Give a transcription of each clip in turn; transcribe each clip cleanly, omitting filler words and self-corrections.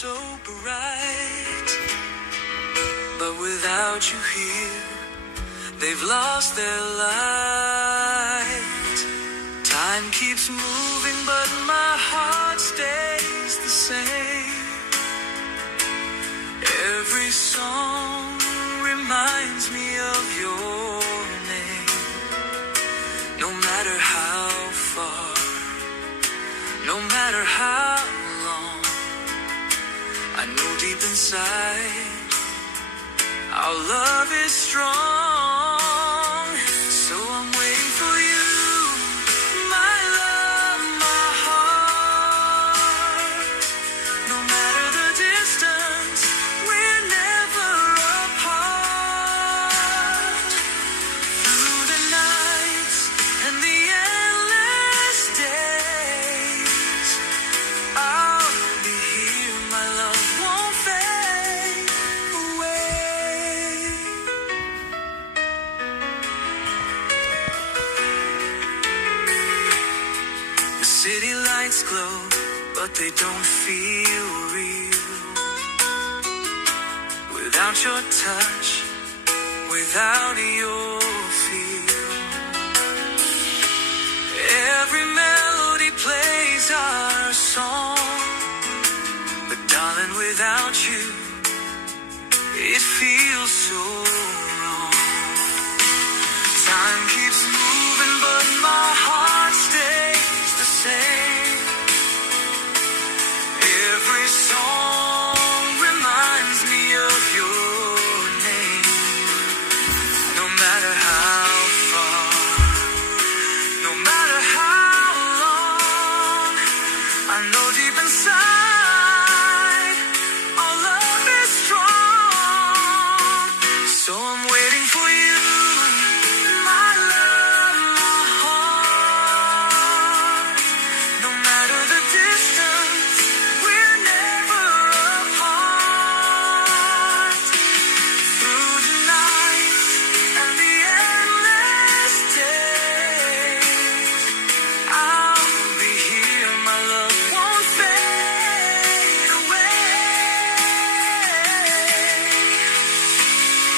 so bright, but without you here, they've lost their light. Time keeps moving, but my heart stays the same. Every song reminds me of your name. No matter how far, no matter how long, I know deep inside our love is strong. So I'm waiting for you, my love, my heart. No matter the distance, we're never apart. Through the nights and the endless days, I'll be here, my love won't fade away. The city lights glow, but they don't feel real without your touch, without your feel. Every melody plays our song, but darling, without you, it feels so wrong. Time keeps moving, but my heart stays the same. Every song reminds me of your name. No matter how far, no matter how long, I know deep inside our love is strong. So I'm waiting for you, my love, my heart. No matter the distance, we're never apart. Through the nights and the endless days, I'll be here, my love won't fade away.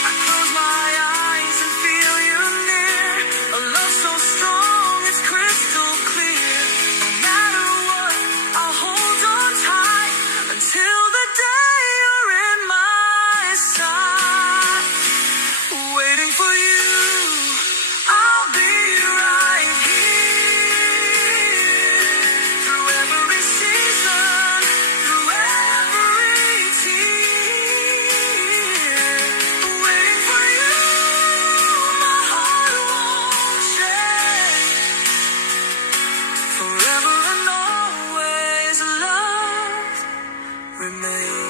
I close my eyes and feel you near, a love so strong it's crystal clear. No matter what, I'll hold on tight until the day you're in my sight. Waiting for you, I'll be right here. Through every season, through every tear. Waiting for you, my heart won't change. Forever and always, love remains.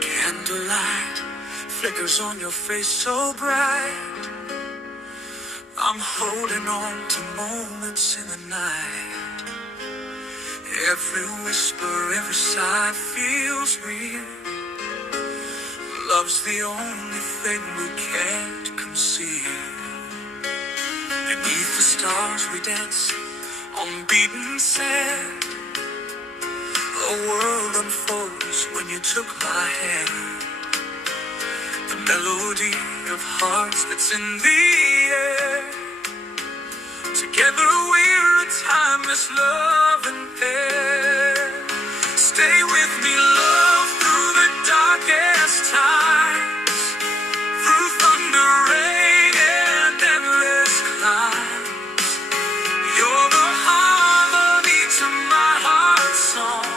Candlelight flickers on your face so bright. I'm holding on to moments in the night. Every whisper, every sigh feels real. Love's the only thing we can't conceal. Beneath the stars we dance on beaten sand. A world unfolds when you took my hand. The melody of hearts that's in the air. Together we're a timeless love and pair. Stay with me, love, through the darkest times. Through thunder, rain, and endless climbs. You're the harmony to my heart's song.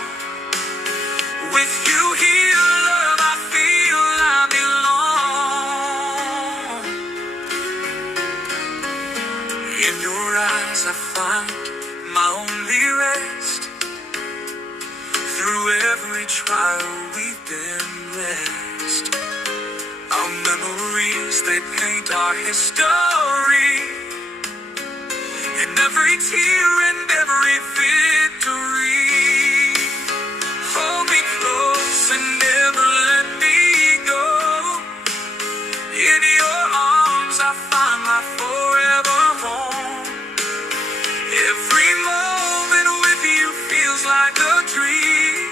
With you here, love, I feel I belong. In your eyes I find my only rest. Through every trial we've been blessed. Our memories, they paint our history. in every tear and every victory. Hold me close and never let me go. In your arms I find my forever home. Every moment with you feels like a dream.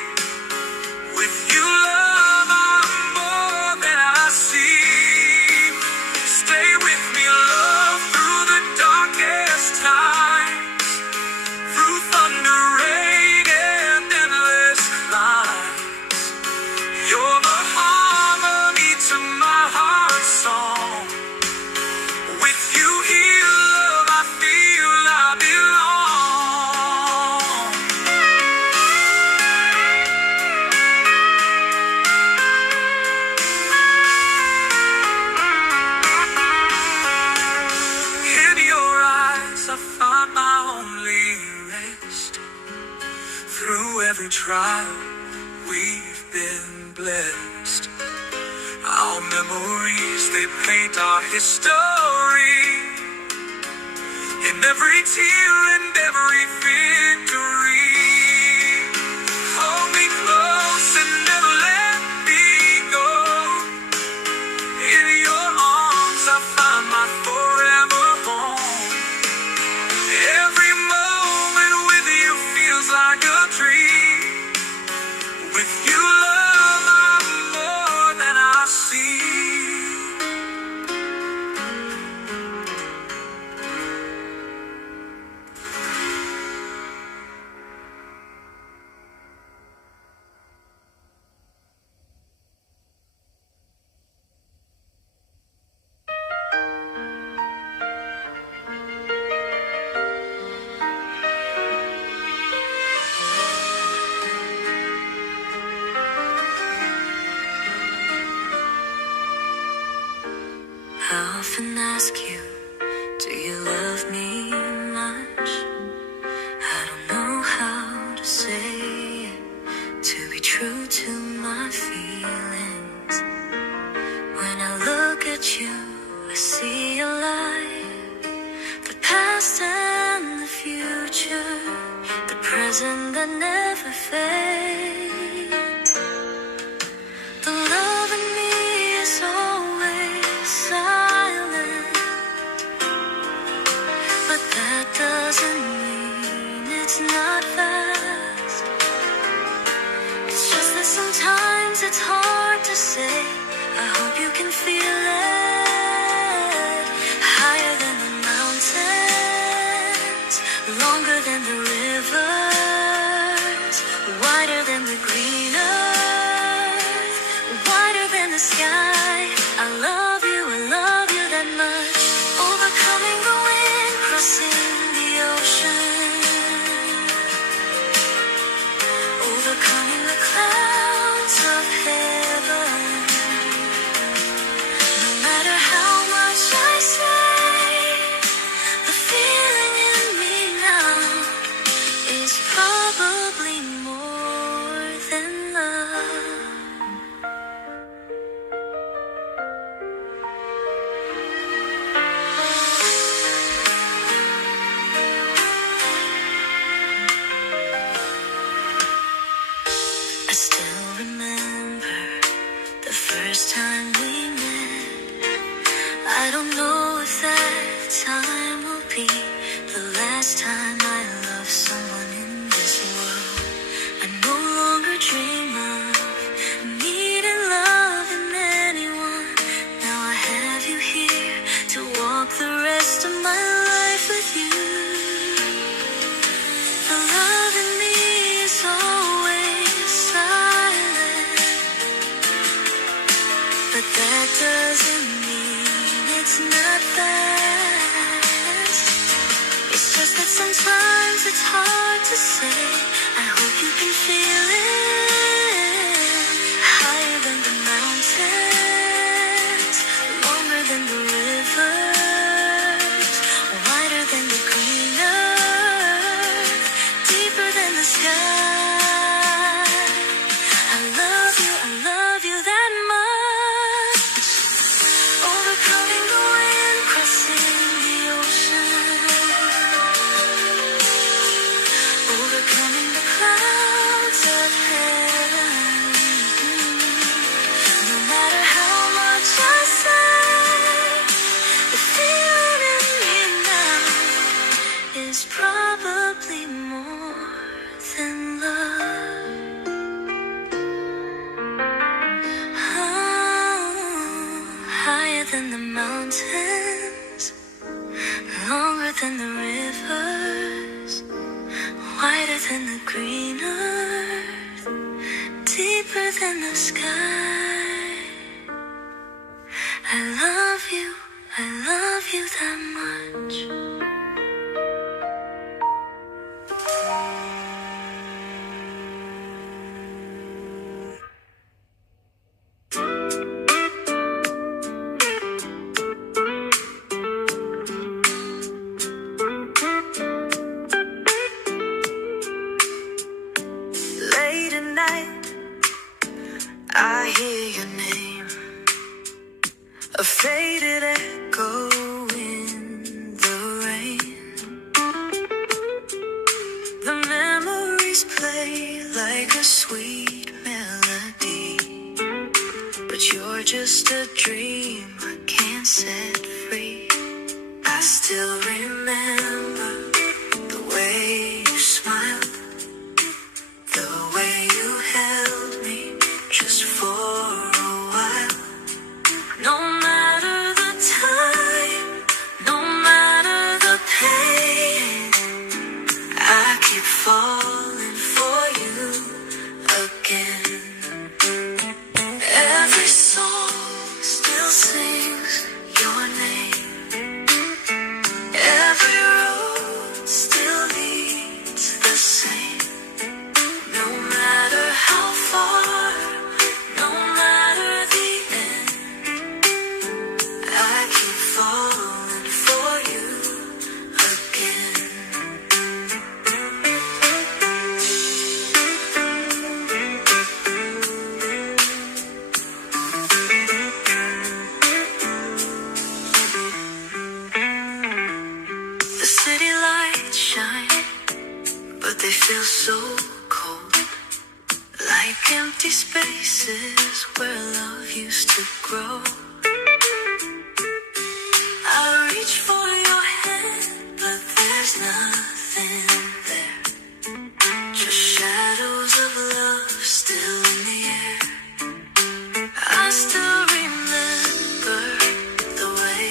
With you, love, I'm more than I see. Stay with me, love, through the darkest times, through thunder, rain, and endless climbs. You're the harmony to my heart's song. With you here, love, I feel I belong. In your eyes, I find my only rest. Through every trial, we've been blessed. Our memories, they paint our history. In every tear and every victory. Hold me close and never let me go. In your arms I find my forever home. Every moment with you feels like a dream. With you, love, I'm more than I see. I often ask you, do you love me much? I don't know how to say it, to be true to my feelings. When I look at you, I see a light, the past and the future, the present that never fades. The love in me is always silent, but that doesn't mean it's not fast. It's just that sometimes it's hard to say. I hope you can feel it. Higher than the mountains, longer than the rivers, wider than the green earth, wider than the sky. I love you that much. Overcoming the wind, crossing the ocean, overcoming the clouds of heaven. No matter how much I say, the feeling in me now is probably more than love. I still remember the first time we met. I don't know if that time will be the last time I love someone in this world. I no longer dream of needing love in anyone. Now I have you here to walk the rest of my life with you. The love in me is always silent, but that doesn't mean it's not fast. It's just that sometimes it's hard to say. I hope you can feel it. Higher than the mountains, longer than the rivers, wider than the green earth, deeper than the sky. I love you that much. Overcoming the wind, crossing the ocean, is probably more than love. Oh, higher than the mountains, longer than the rivers, wider than the green earth, deeper than the sky. I love you that much. Late at night, I hear your name, a faded echo in the rain. The memories play like a sweet melody, but you're just a dream I can't set free. I still remember the way you smiled, the way you held me just for a while. No matter the time, no matter the pain, I keep falling for you again. Every song still sings your name. Every road still leads the same. No matter how far, no matter the end, I keep falling for you again. The city lights shine, but they feel so cold, like empty spaces where love used to grow. I reach for your hand, but there's nothing there, just shadows of love still in the air. I still remember the way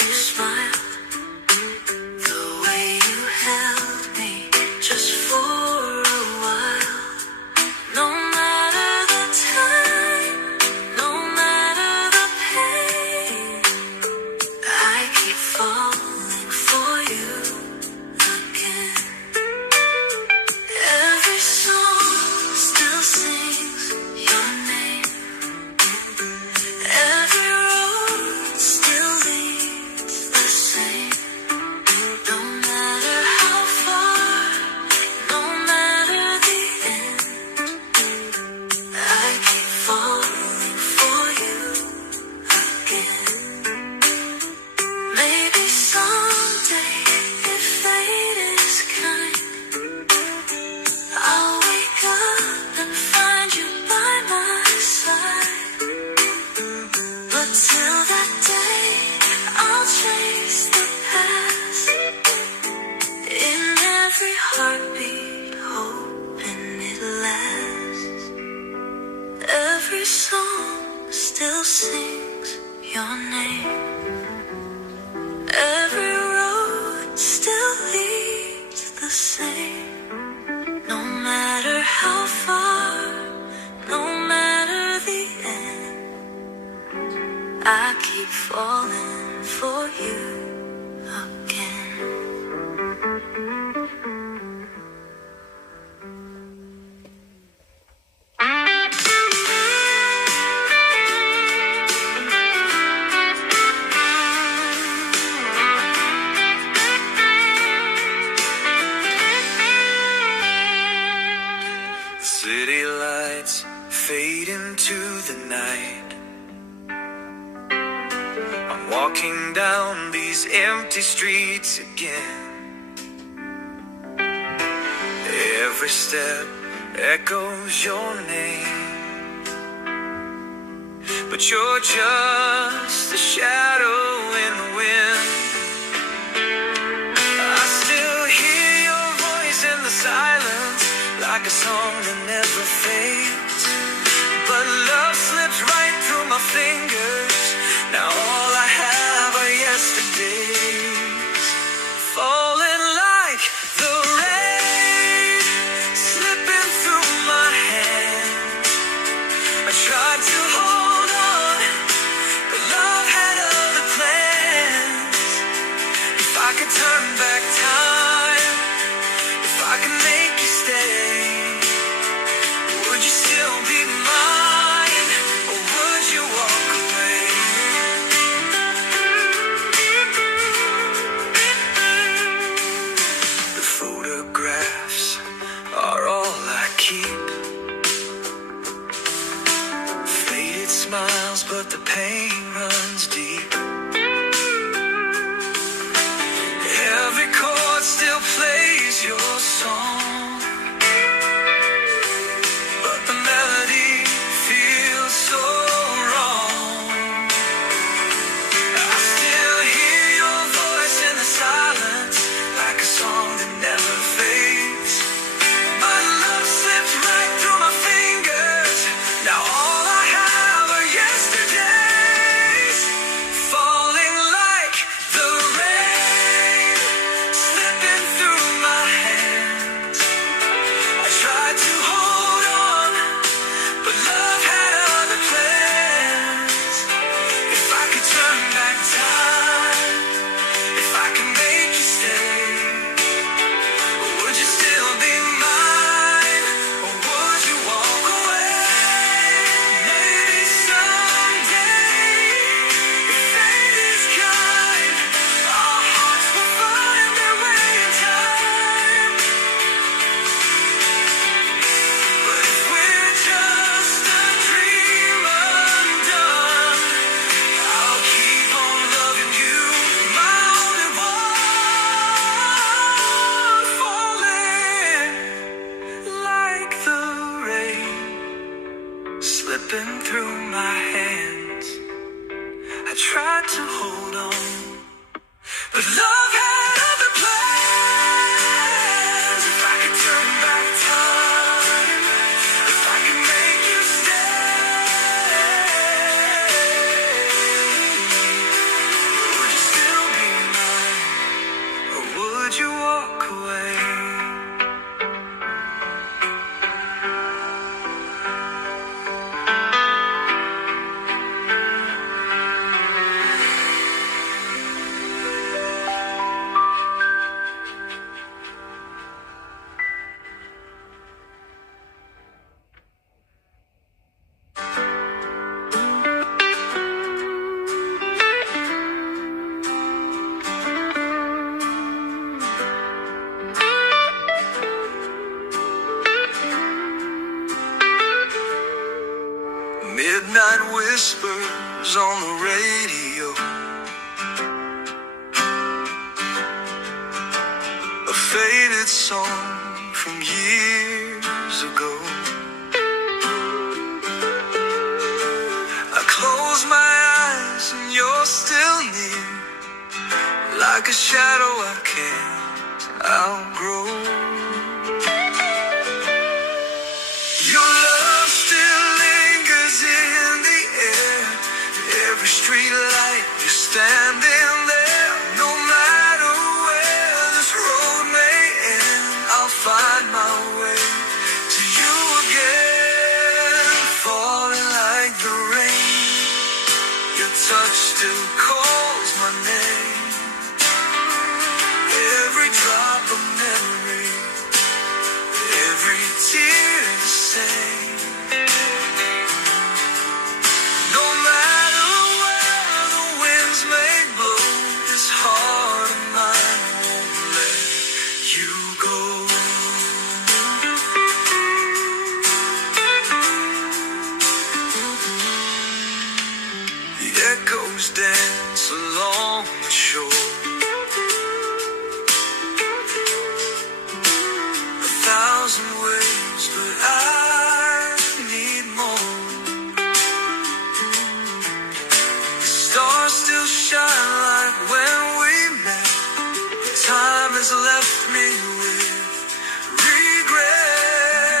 you smiled, the way you held me just for a while. No matter the time, no matter the pain, I keep falling for you again. Every song still sings your name. Every road still leads the same. No matter how far, no matter the end, I keep falling for you again. Maybe someday, if fate is kind, I'll wake up and find you by my side. But till that day, I'll chase the past, in every heartbeat, hoping it lasts. Every song still sings your name. Every road still leads the same. No matter how far, no matter the end, I keep falling for you again. City lights fade into the night. I'm walking down these empty streets again. Every step echoes your name, but you're just a shadow in the wind. I still hear like a song that never fades. But love slips right through my fingers. Now all I have are yesterdays, falling like the rain, slipping through my hands. I tried to hold on, but love had other plans. If I could turn back time, if I could make you stay, would you still be mine, or would you walk away? The photographs are all I keep. Faded smiles, but the pain runs deep. Every chord still plays your song, but the melody feels so wrong. I still hear your voice in the silence, like a song that never fades. But love slips right through my fingers. Now all I have are yesterdays, falling like the rain, slipping through my hands. I tried to hold on, but love had other plans. If I could turn back time, if I could make you stay, would you still be mine, or would you walk away? Maybe someday, if fate is kind, our hearts will find their way in time. But if we're just a dream undone, I'll keep on loving you, my only one, falling like the rain, slipping through my hands. I tried to hold on, but love had other plans. If I could turn back time, if I could make you stay, would you still be mine, or would you walk away? Midnight whispers on the radio, a faded song from years ago. I close my eyes and you're still near, like a shadow I can't outgrow. Your love still lingers in the air, every street light you're standing there. No matter where this road may end, I'll find my way to you again, falling like the rain. Your touch still calls my name, every drop of memory, every tear the same. No matter where the winds may blow, this heart of mine won't let you go. The echoes dance along the shore, a thousand ways, but I need more. The stars still shine like when we met. Time has left me with regret.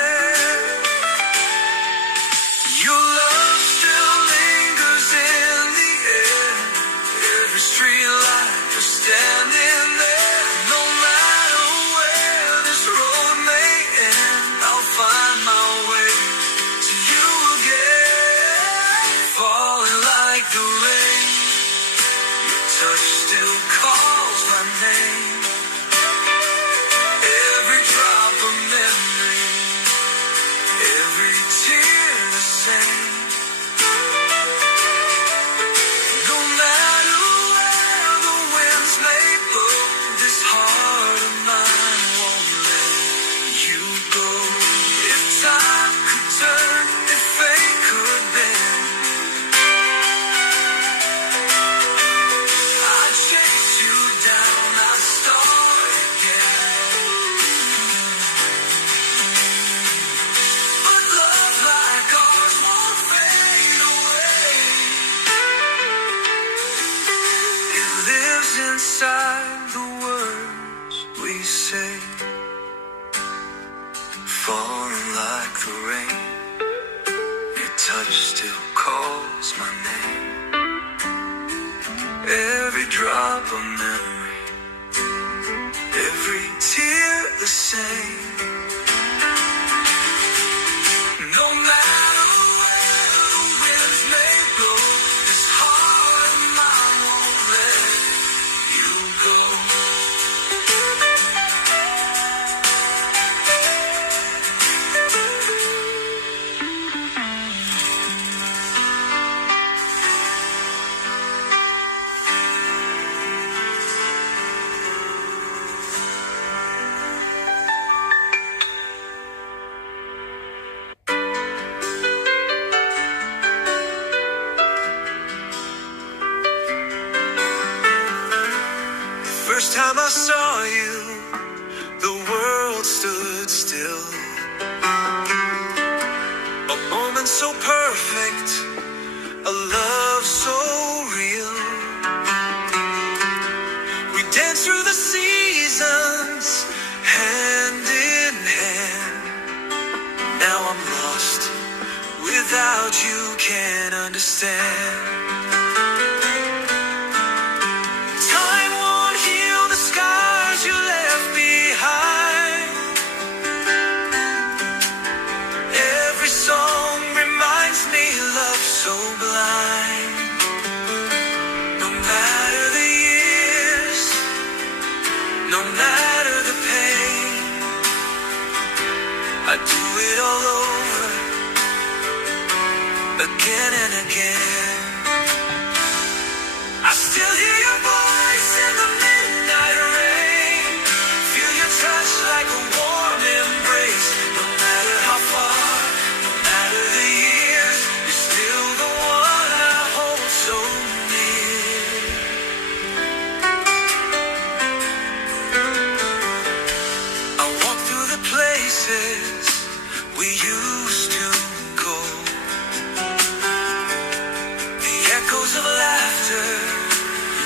still calls my name. Every drop a memory, every tear the same. No matter where the winds may blow, this heart of mine won't let you go. First time I saw you, the world stood still. A moment so perfect, a love so real. We danced through the seasons, hand in hand. Now I'm lost, without you can't understand. No matter the pain, I do it all over, again and again. I still hear your voice in the midnight rain, feel your touch like a warm embrace. No matter how far, no matter the years, you're still the one I hold so near. I walk through the places we used to go, the echoes of laughter,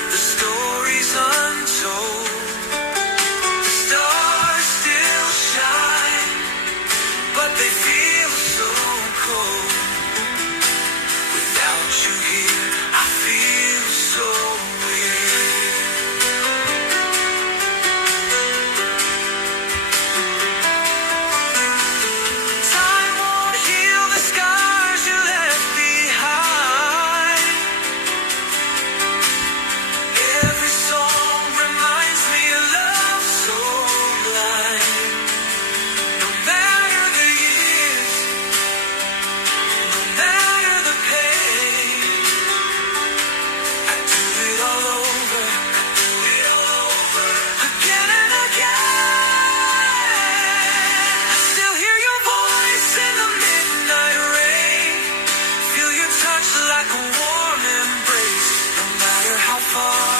the stories untold. The stars still shine, but they feel so cold. Without you here, I feel so weird. Time won't heal the scars you left behind. Every song reminds me of love so blind. No matter the years, no matter the pain, I do it all over, again and again. I still hear your voice in the midnight rain, feel your touch like a warm embrace. No matter how far,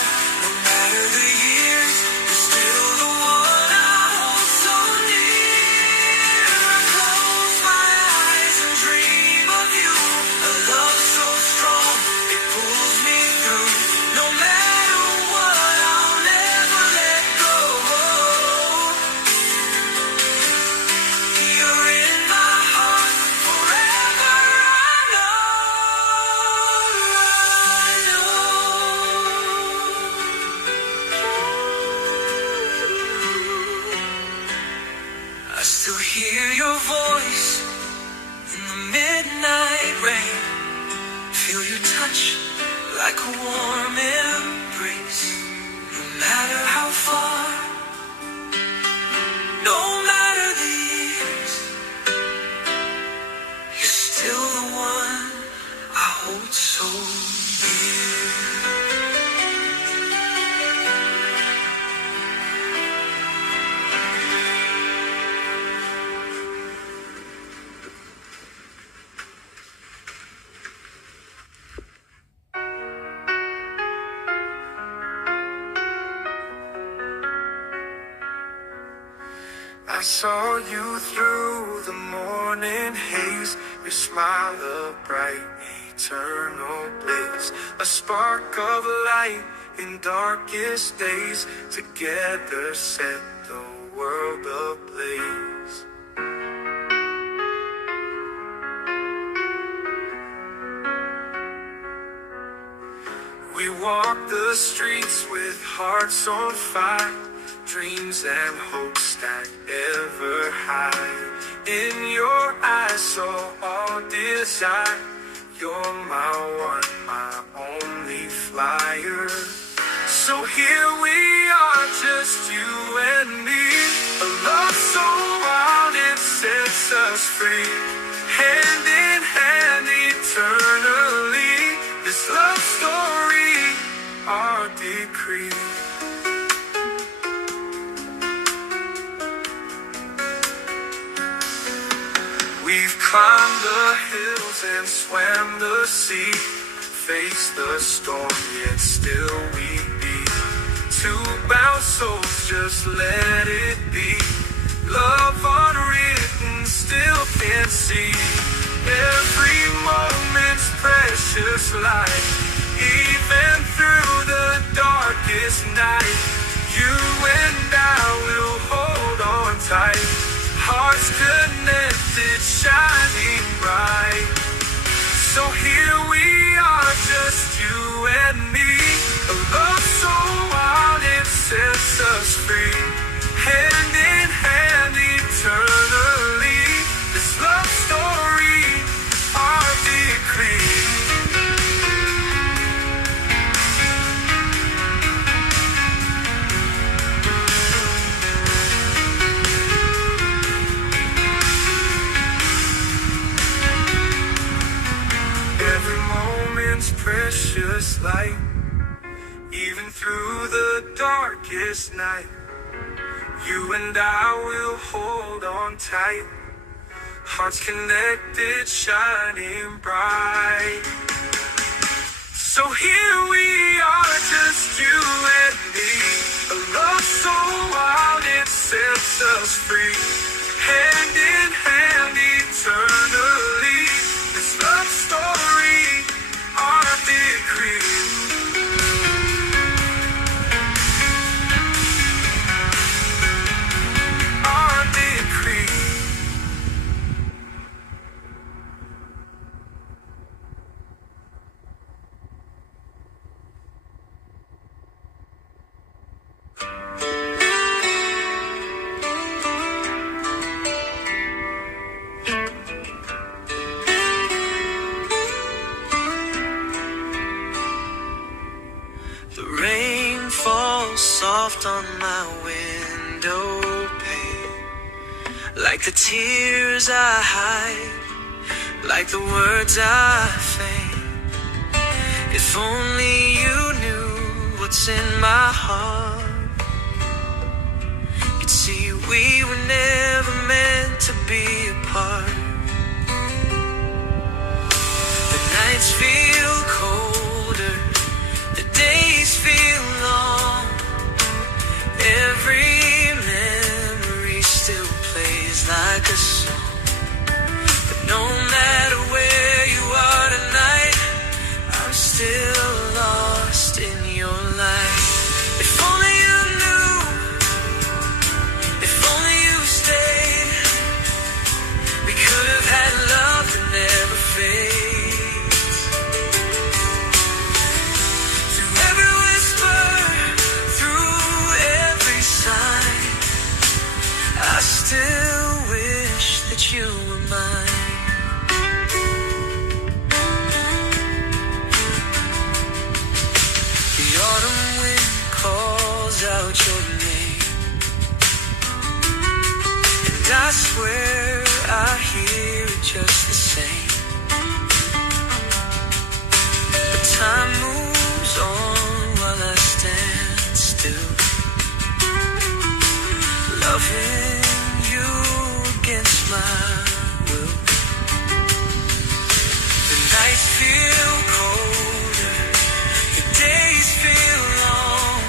no matter the years, you're still the one I hold so near. I close my eyes and dream of you, a love so strong it pulls me through. No matter what, I'll never let go. You're in my heart forever, I know. I still hear your voice in the midnight rain, feel your touch like a warm embrace. No matter how far, no matter the years, you're still the one I hold so near. I saw you through the morning haze, your smile a bright eternal blaze, a spark of light in darkest days, together set the world ablaze. walk the streets with hearts on fire, dreams and hopes stacked ever high. In your eyes, saw all desire. You're my one, my only flyer. So here we are, just you and me. A love so wild it sets us free. Hand in hand eternally. This love story, our decree. We've climbed the hills and swam the sea, faced the storm, yet still we beat. Two bound souls, just let it be. Love unwritten, still can't see. Every moment's precious life, even through the darkest night. You and I will hold on tight, hearts connected, shining bright. So here we are, just you and me. A love so wild it sets us free. Hand in hand eternally. This love story, our decree. Every moment's precious light, even through the darkest night. You and I will hold on tight, hearts connected, shining bright. So here we are, just you and me. A love so wild it sets us free. Hand in hand eternally. This love story, our decree. Soft on my window pane, like the tears I hide, like the words I feign. If only you knew what's in my heart, you'd see we were never meant to be apart. The nights feel colder, the days feel long. Every memory still plays like a song. But no matter where you are tonight, I'm still lost in your light. If only you knew, if only you stayed, we could have had love that never fades. I still wish that you were mine. The autumn wind calls out your name, and I swear I hear it just the same. But time moves on while I stand still, loving against my will. The nights feel colder, the days feel long.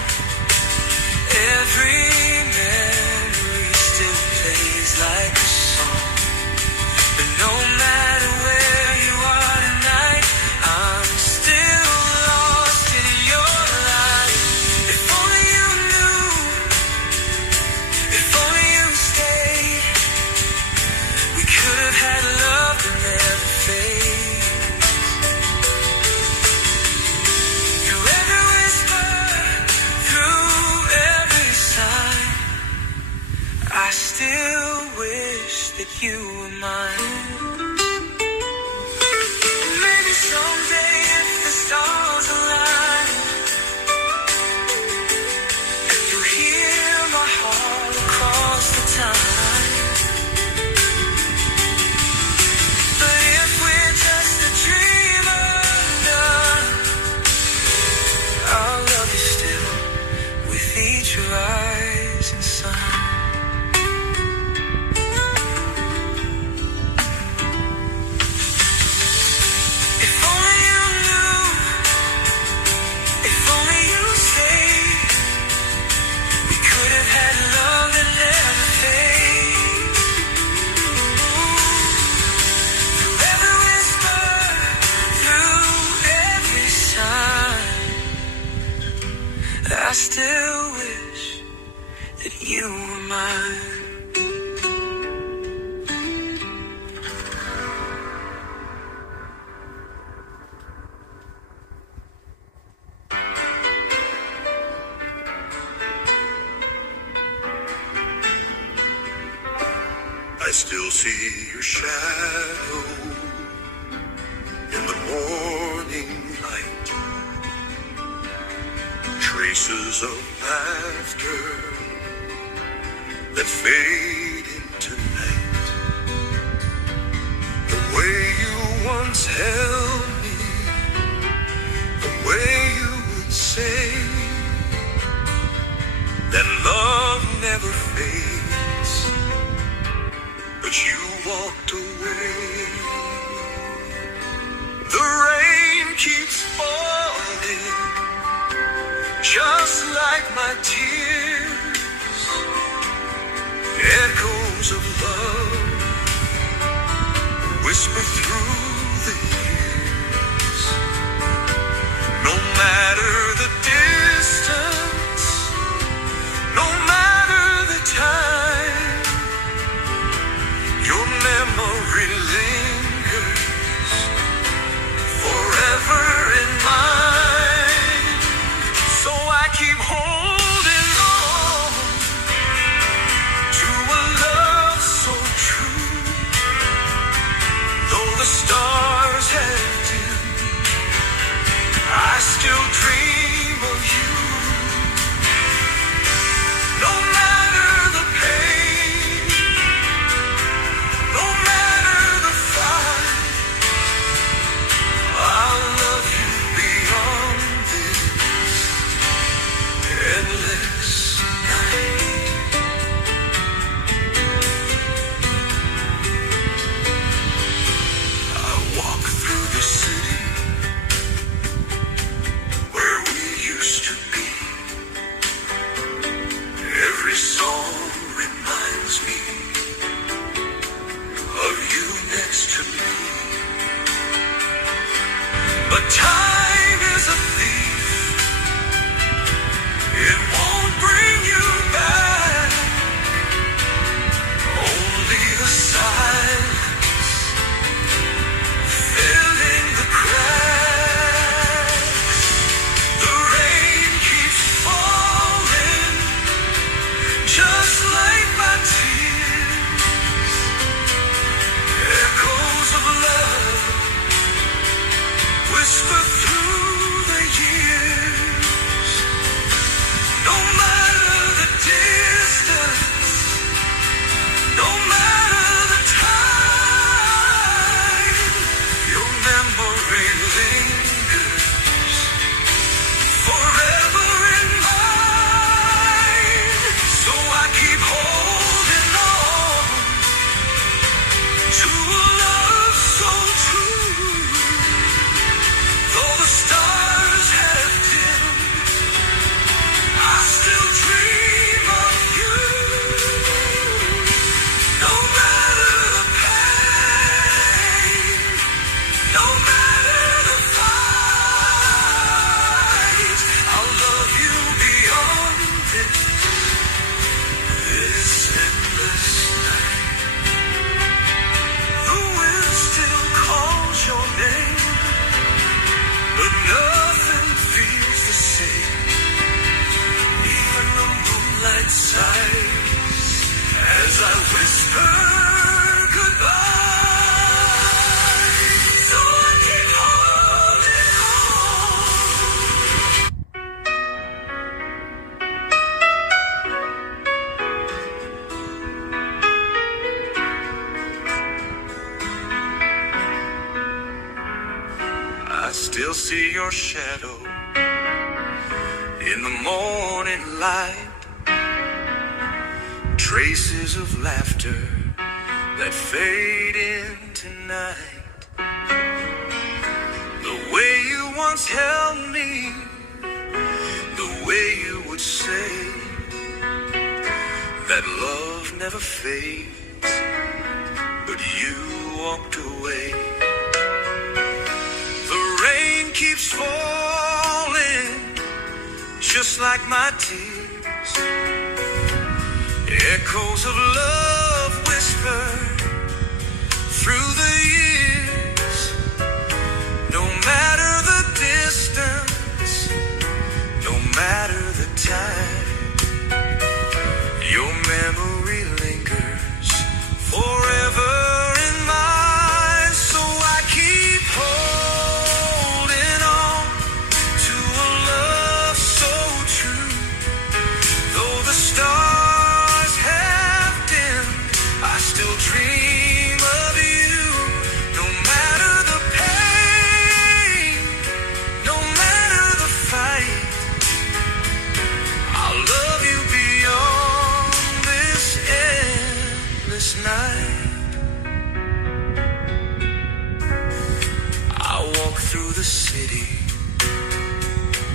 Every memory still plays like a song. But no matter where you are tonight, I'm still lost in your light. If only you knew, if only you stayed, could have had love that never fades. I still wish that you were mine. Maybe someday if the stars align, you'll hear my heart across the time. But if we're just a dream undone, I'll love you still with each rising sun. I still wish that you were mine. I still see your shadow in the morning light. Traces of laughter that fade into night. The way you once held me, the way you would say that love never fades, but you walked away. The rain keeps falling, just like my tears, echoes of love whisper through the years. No matter the distance, no matter the time, your memory lingers forever in mine. So I keep holding on to a love so true. Though the stars have dimmed, I still dream of you. No matter the pain, no matter the fight, I'll love you beyond this endless night. I walk through the city where we used to be. Every song reminds me of you next to me. But time is a thief, it won't bring you back. Only the silence filling the cracks. The rain keeps falling, just like my tears. Echoes of love whisper through the years. No matter the distance, no matter the time, your memory lingers forever in mine. So I keep holding on to a love so true. Though the stars have dimmed, I still dream of you. No matter the pain, no matter the fight, I'll love you beyond this endless night. The wind still calls your name, but nothing feels the same. Even the moonlight sighs whisper goodbye. So I keep holding on. I still see your shadow in the morning light, traces of laughter that fade into night. The way you once held me, the way you would say that love never fades, but you walked away. The rain keeps falling just like my tears. Echoes of love whisper through the years. No matter the distance, no matter the time, your memory lingers forever in mine. So I keep holding on to a love so true. Though the stars have dimmed, I still dream of you. No matter the pain, no matter the fight, I'll love you beyond this endless night. I walk through the city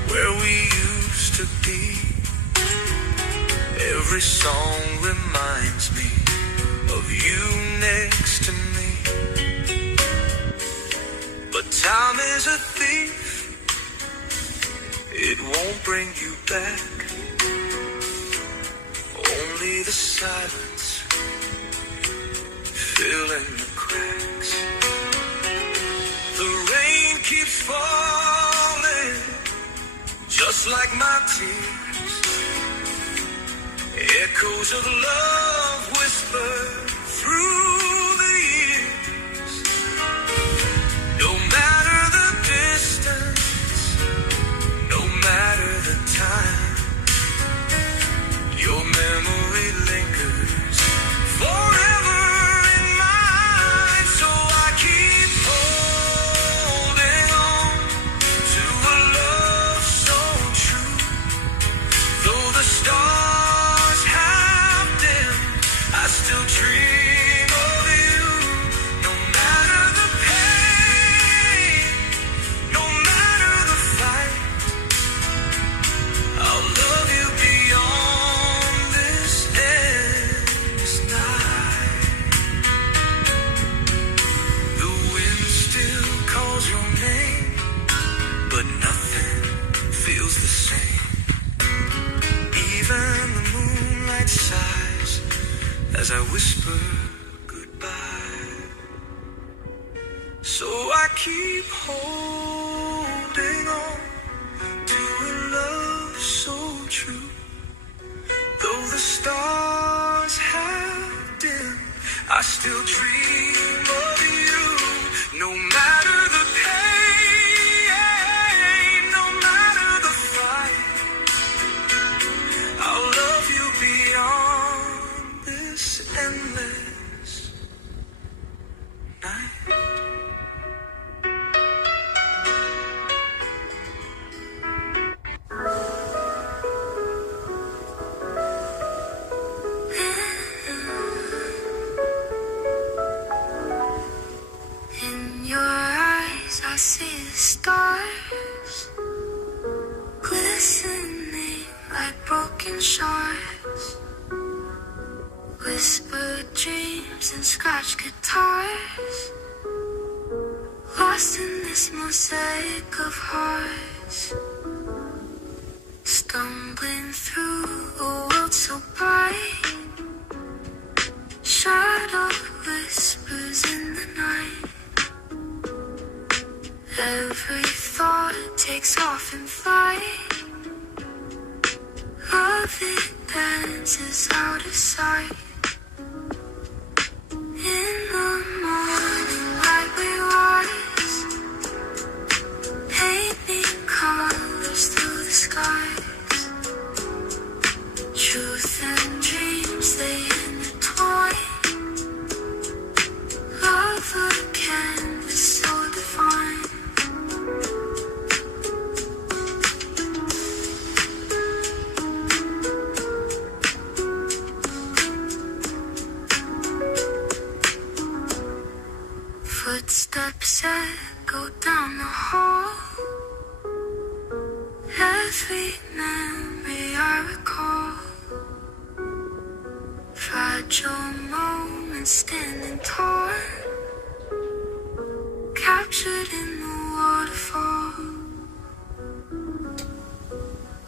where we used to be. Every song reminds me of you next to me. But time is a thief, it won't bring you back. Only the silence filling the cracks. The rain keeps falling just like my tears. Echoes of love whisper through the years. No matter the distance, no matter the time, your memory lingers forever in mine. So I keep holding on to a love so true. Though the stars have dimmed, I still dream of you. No matter the pain, no matter the fight, I'll love you beyond this endless night. The wind still calls your name, but nothing feels the same. Even the moonlight sighs as I whisper goodbye. So I keep holding on to a love so true. Though the stars have dimmed, I still dream of you. No matter the pain, no matter the fight, I'll love you beyond this endless night. In your eyes, I see the stars glistening like broken shards. Whispered dreams and scratched guitars, lost in this mosaic of hearts. Stumbling through a world so bright, shadow whispers in the night. Every thought takes off in flight. Love it dances out of sight. Steps echo down the hall. Every memory I recall. Fragile moments standing tall, captured in the waterfall.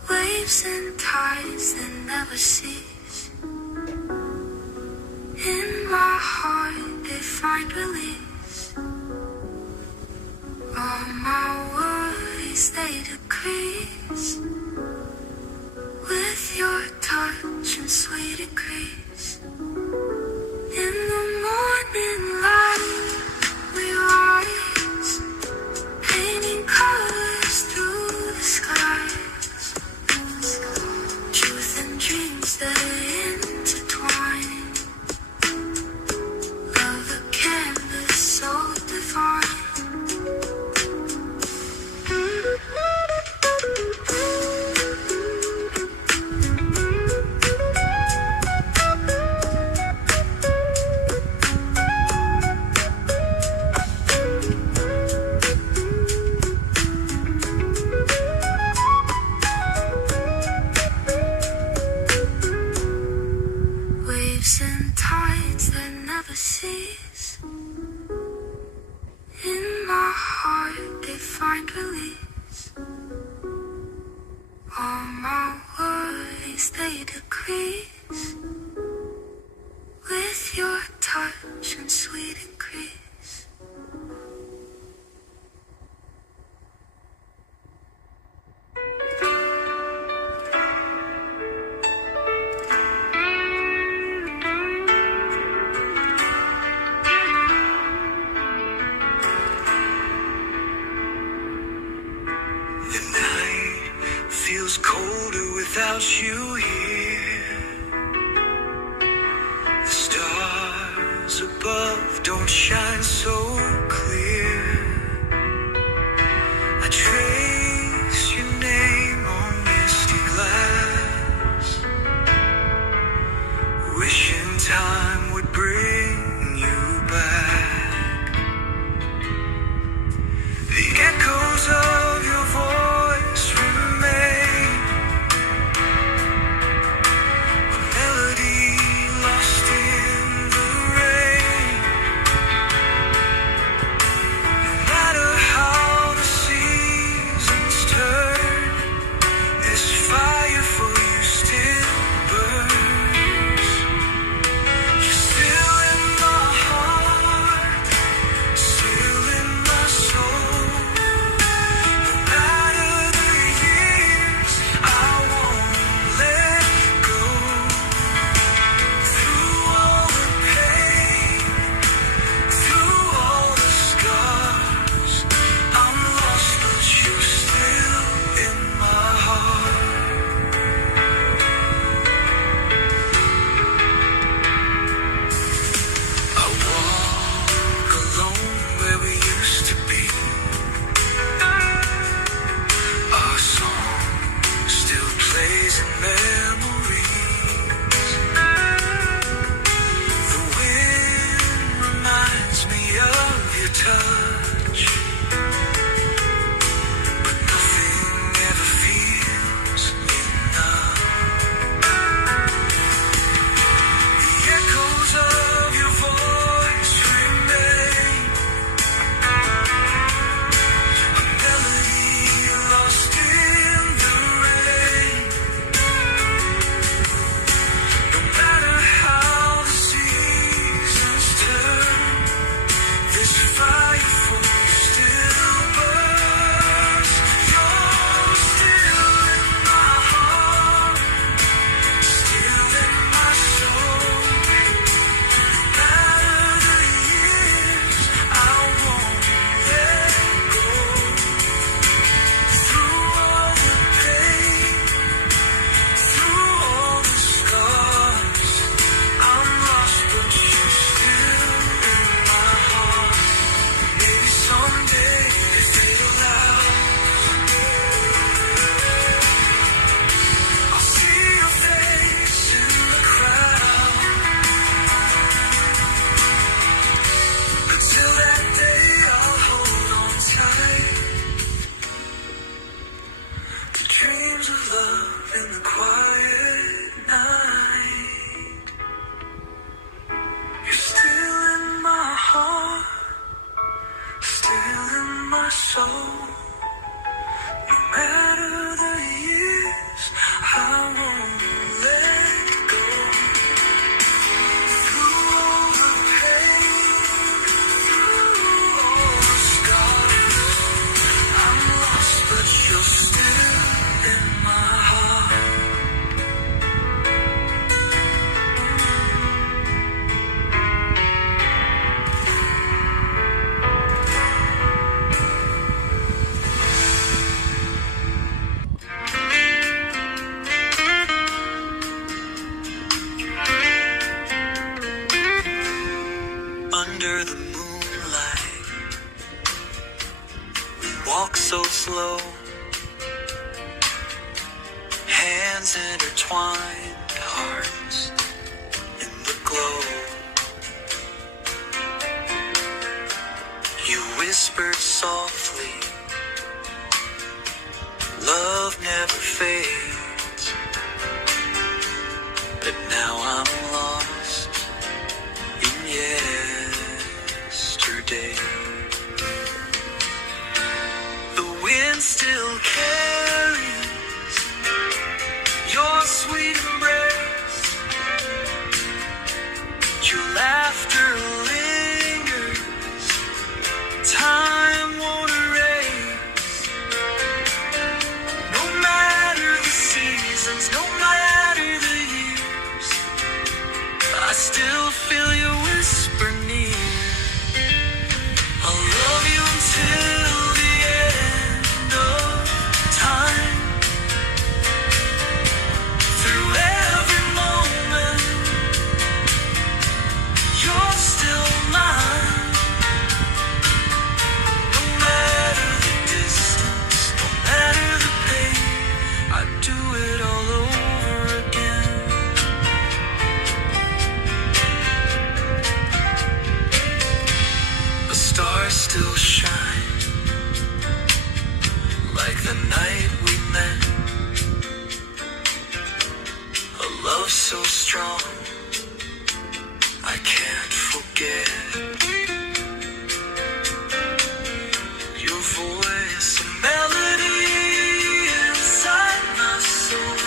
Waves and tides that never cease. In my heart they find release. All my worries they decrease. With your touch and sweet decrease. In the morning light we rise, painting colors through the skies. Truth and dreams that intertwine. Love a canvas so divine. Waves and tides that never cease. In my heart they find release. All my worries they decrease. With your touch and sweet increase. The night feels colder without you here. The stars above don't shine so clear. I trace your name on misty glass, wishing time would bring you back. The echoes of your voice remain, a melody lost in the rain. under the moonlight. We walk so slow, hands intertwined, hearts in the glow. You whispered softly, love never fades. But now I'm lost in yesterday. The wind still carries your sweet embrace. Your laughter lingers, time won't erase. No matter the seasons, no matter the years, I still feel your whisper near. I'll love you until the end of time. Through every moment, you're still mine. No matter the distance, no matter the pain, I'd do it all over again. The stars still shine like the night we met. A love so strong I can't forget. Your voice, a melody inside my soul.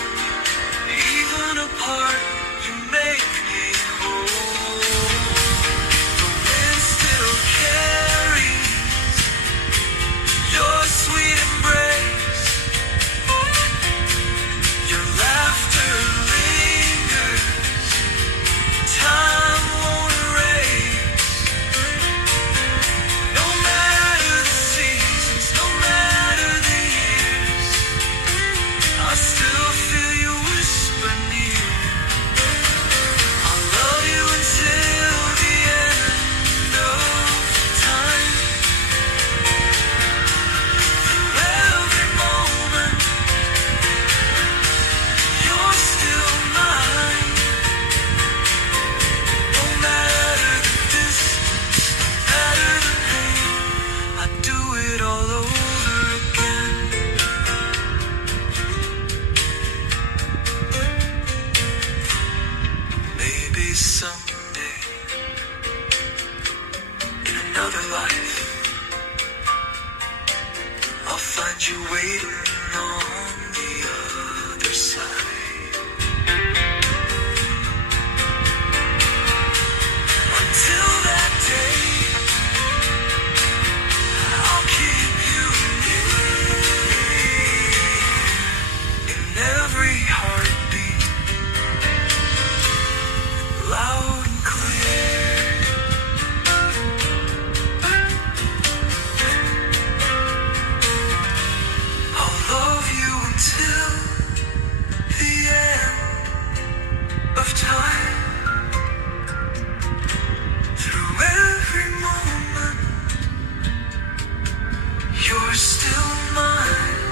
Even apart, you make me whole. The wind still carries your sweet embrace. Your laughter lingers, time won't erase. No matter the seasons, no matter the years, I still feel you whisper near. I'll love you until the end of time. Through every moment, you're still mine. No matter the distance, no matter the pain, I'd do it all over again. Maybe someday, in another life, I'll find you waiting on the other side. Until that day, I'll keep you near. In every heartbeat, loud and clear. I'll love you until the end of time. Through every moment, you're still mine.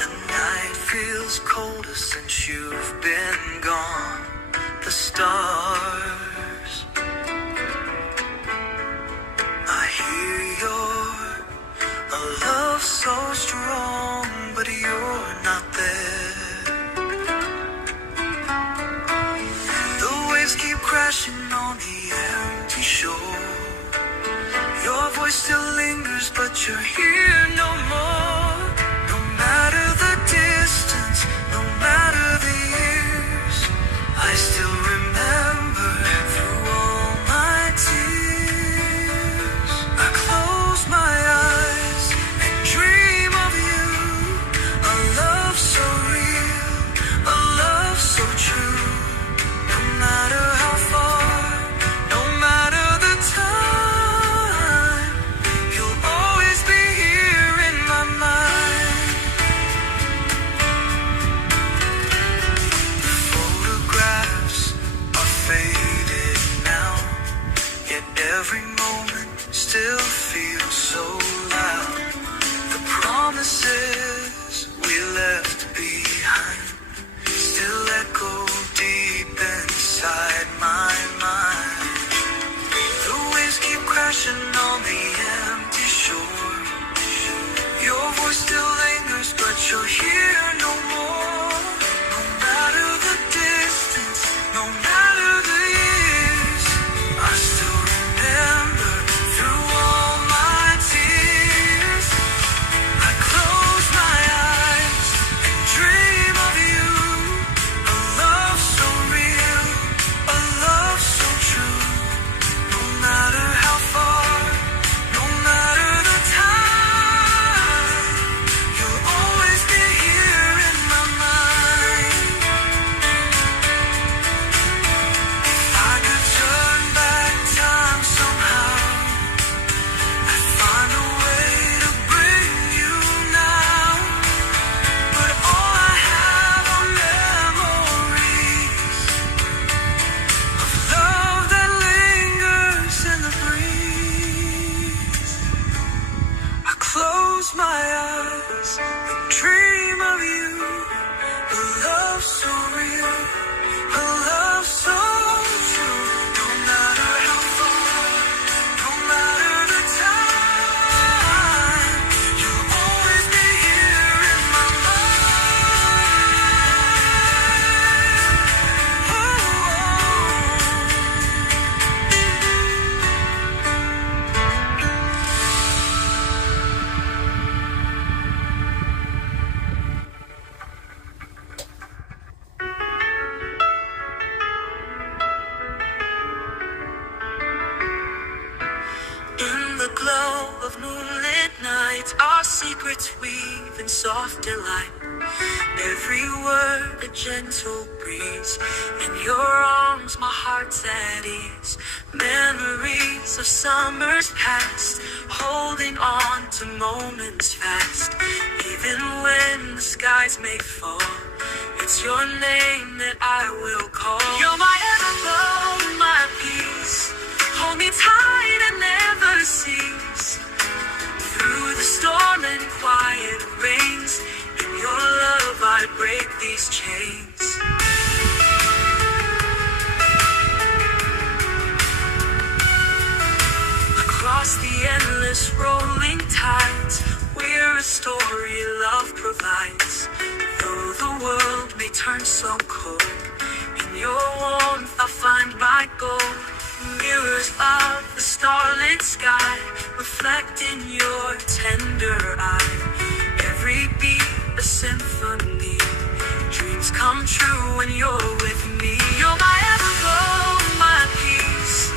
The night feels colder since you've been gone. The stars, I hear a love so strong, but you're not there. The waves keep crashing on the empty shore. Your voice still lingers, but you're here no more. No matter the distance, no matter the years, I still remember through all my tears. I close my eyes and dream of you. A love so real, a love so true. No matter how far, no matter the time, you'll always be here in my close my eyes and dream of you. A love so real, a love so true. No matter how far, no matter the time, you'll always be here in my In the glow of moonlit nights, our secrets weave in soft delight. Every word a gentle breeze. In your arms, my heart's at ease. Memories of summers past, holding on to moments fast. Even when the skies may fall, it's your name that I will call. You're my everglow, my peace. Hold me tight and never cease. Through the storm and quiet rains, in your love I break these chains. Across the endless rolling tides, we're a story love provides. Though the world may turn so cold, in your warmth I'll find my gold. Mirrors of the starlit sky reflect in your tender eye. Every beat a symphony. Dreams come true when you're with me. You're my everglow, my peace.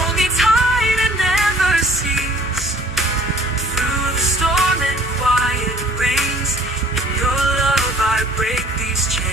Hold me tight and never cease. Through the storm and quiet rains, in your love I break these chains.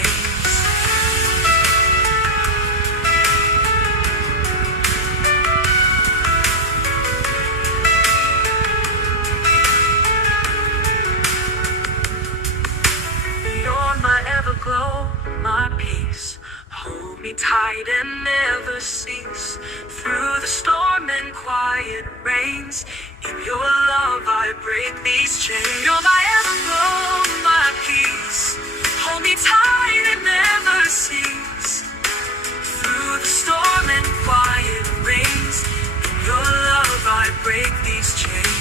Everglow, my peace. Hold me tight and never cease. Through the storm and quiet rains, in your love I break these chains. You're my everglow, my peace. Hold me tight and never cease. Through the storm and quiet rains, in your love I break these chains.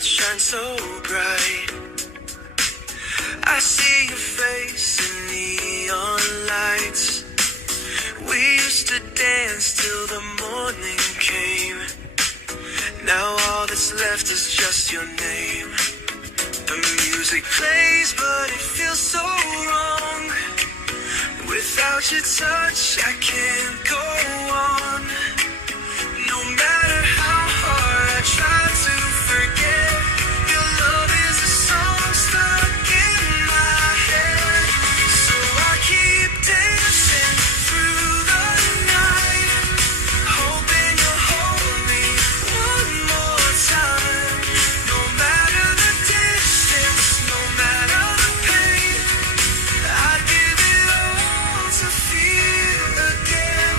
Shine so bright. I see your face in neon lights. We used to dance till the morning came. Now all that's left is just your name. The music plays, but it feels so wrong. Without your touch, I can't go on. No matter how hard I try to forget, your love is a song stuck in my head. So I keep dancing through the night, hoping you'll hold me one more time. No matter the distance, no matter the pain, I'd give it all to feel again.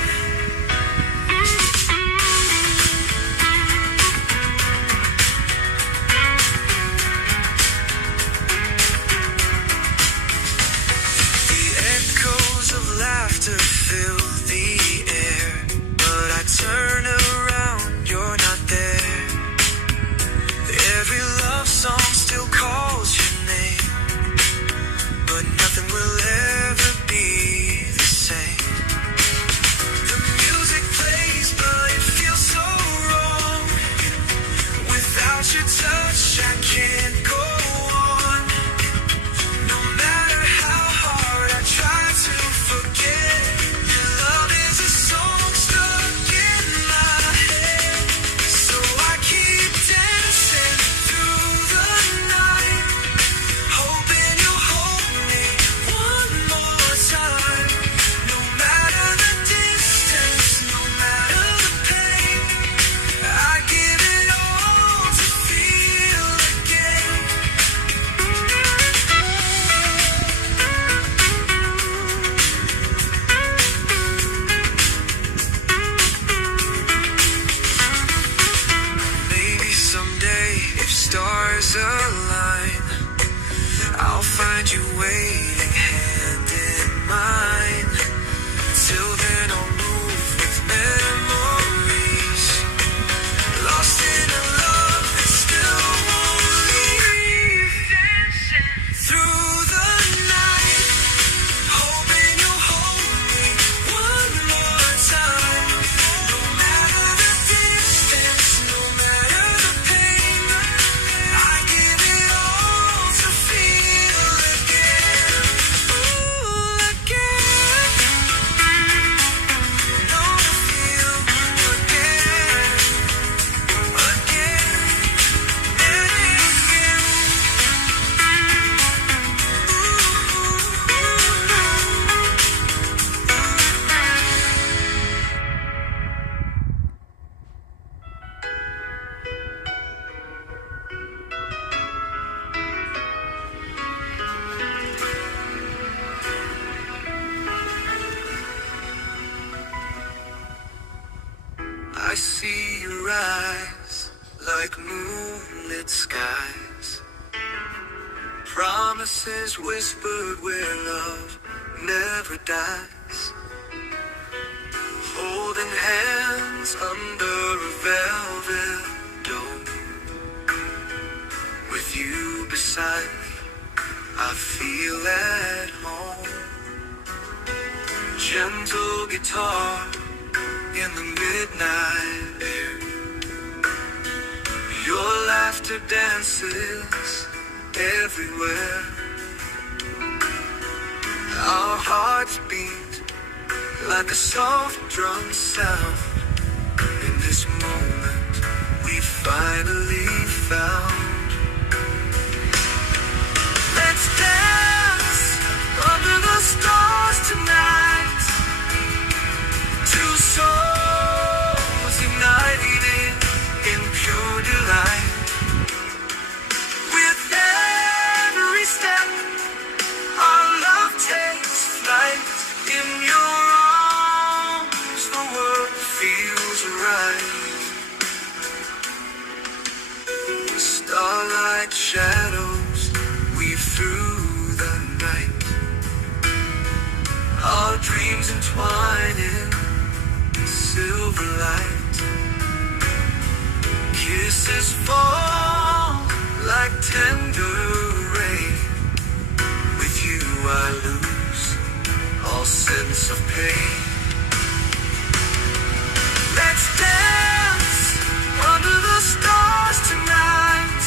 the line. I'll find you waiting, hand in mine. Till then I'll move with memories, lost in a love that still won't leave. Dancing through the night, hoping you'll hold me one more time. No matter the distance, no matter the pain, I give it all to feel again. Ooh, again. No, to feel again, again and again. I see your eyes like moonlit skies, promises whispered where love never dies. Holding hands under a velvet dome, with you beside me, I feel at home. Gentle guitar in the midnight air, your laughter dances everywhere. Our hearts beat like a soft drum sound. In this moment we finally found. Let's dance under the stars tonight. Two souls united in pure delight. With every step, our love takes flight. In your arms, the world feels right. Starlight shadows weave through the night. Our dreams entwine in silver light. Kisses fall like tender rain. With you I lose all sense of pain. Let's dance under the stars tonight.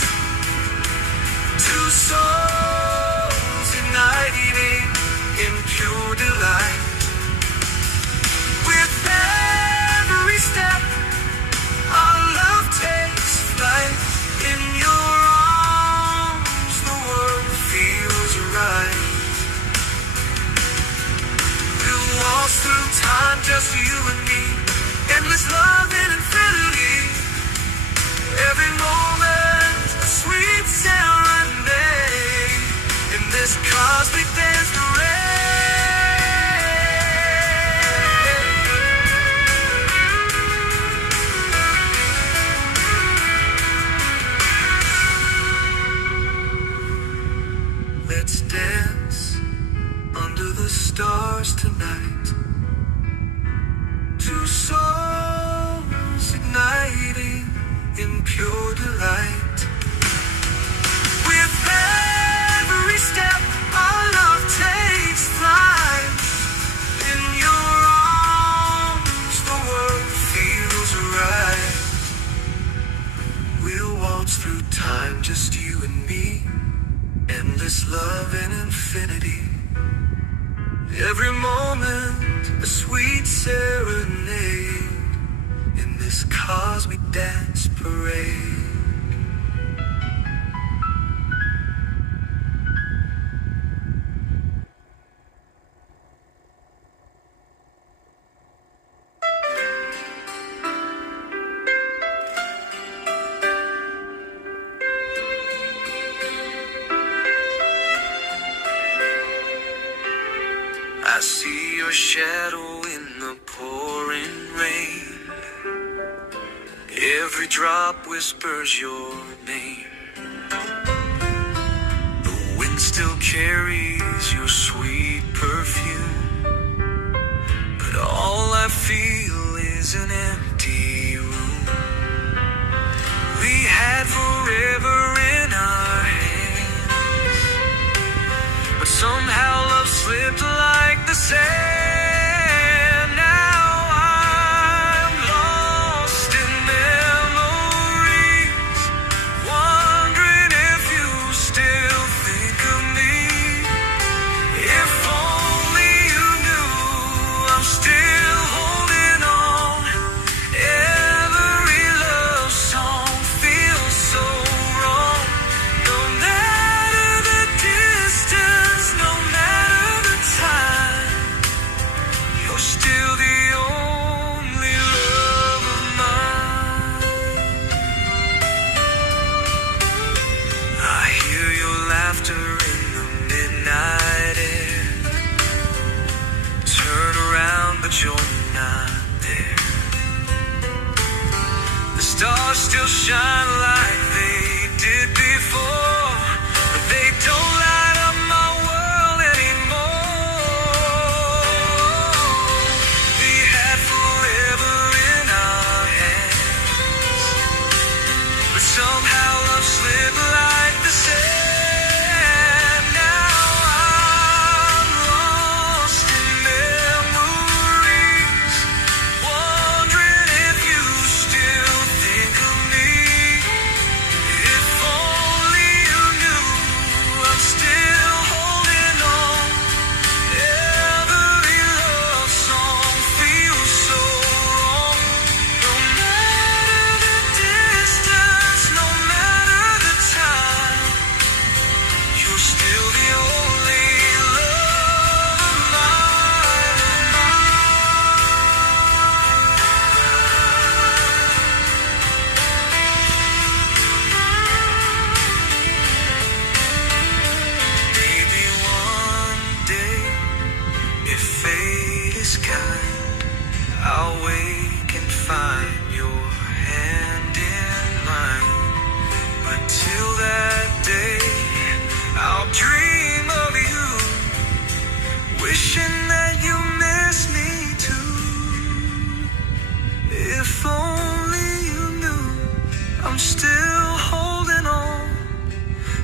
Two souls uniting in pure delight. With every step, our love takes flight. In your arms, the world feels right. We'll walk through time, just you and me. Endless love and infinity. Every moment, a sweet serenade. In this cosmic dance parade. Let's dance under the stars tonight. Two souls igniting in pure delight. With every step, our love takes flight. In your arms, the world feels right. We'll waltz through time, just you and me. Endless love and infinity. Every moment, a sweet serenade. In this cosmic dance parade. I see your shadow in the pouring rain. Every drop whispers your name. carries your sweet perfume, but all I feel is an empty room. We had forever in our hands, but somehow love slipped like the sand. Now I'm lost in memories, wondering if you still think of me. If only you knew I'm still holding on. Every love song feels so wrong. No matter the distance, no matter the time, you're still the only love of mine. I hear your laughter in the midnight air. Turn around, but you're not there. The stars still shine like they did before, but they don't light up my world anymore. We had forever in our hands, but somehow love slipped like the sand. Now I'm lost in memories, wondering if you still think of me. If only you knew I'm still holding on. Every love song feels so wrong. No matter the distance, no matter the time, you're still the only love of mine. Maybe one day, if fate is kind, I'll wake and find your hand in mine. But till that day, I'll dream of you, wishing that you miss me too. If only you knew I'm still holding on.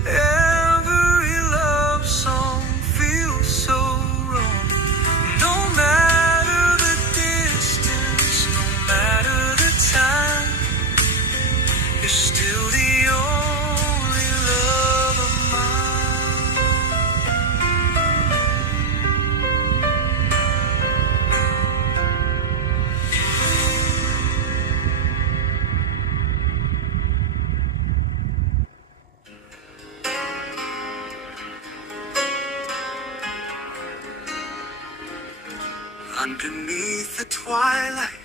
Every love song feels so wrong. No matter the distance, no matter the time, you're still the only love of mine. Underneath the twilight,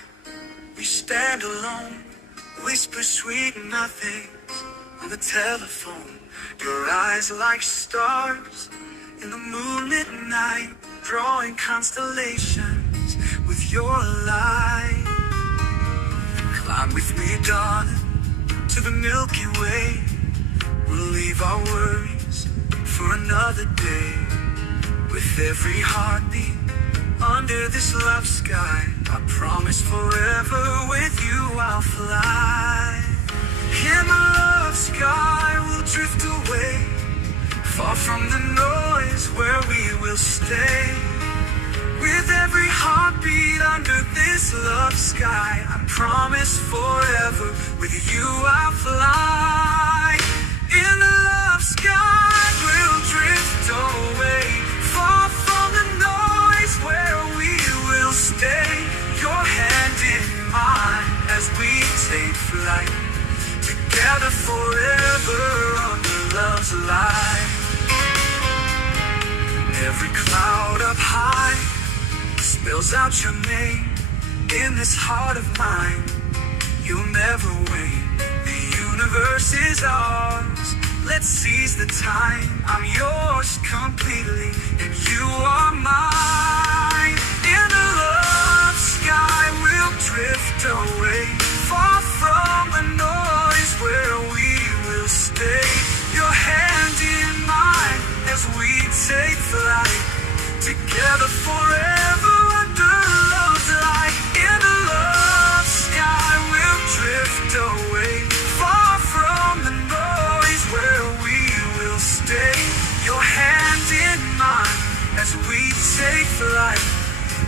we stand alone, whisper sweet nothings on the telephone. Your eyes like stars in the moonlit night, drawing constellations with your light. Climb with me, darling, to the Milky Way. We'll leave our worries for another day. With every heartbeat under this love sky, I promise forever with you I'll fly. In the love sky we'll drift away, far from the noise where we will stay. With every heartbeat under this love sky, I promise forever with you I'll fly. In the love sky we'll drift away, far from the noise where we will stay. Your hand in mine as we take flight, together forever under love's light. Every cloud up high spells out your name. In this heart of mine, you'll never wane. The universe is ours, let's seize the time. I'm yours completely, and you are mine. In the love sky we'll drift away, far from the noise where we will stay. Your hand in mine as we take flight, together forever under love's light. In the love sky we'll drift away, far from the noise where we will stay. Your hand in mine as we take flight,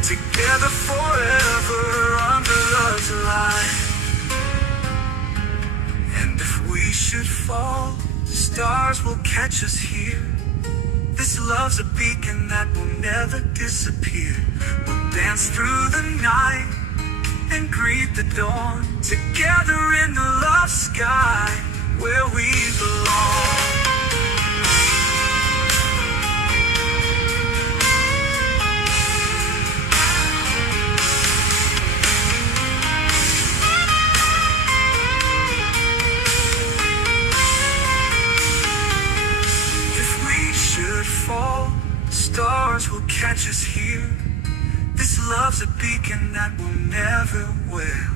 together forever under love's light. And if we should fall, the stars will catch us here. This love's a beacon that will never disappear. We'll dance through the night and greet the dawn, together in the love sky where we belong. Fall, stars will catch us here. This love's a beacon that will never will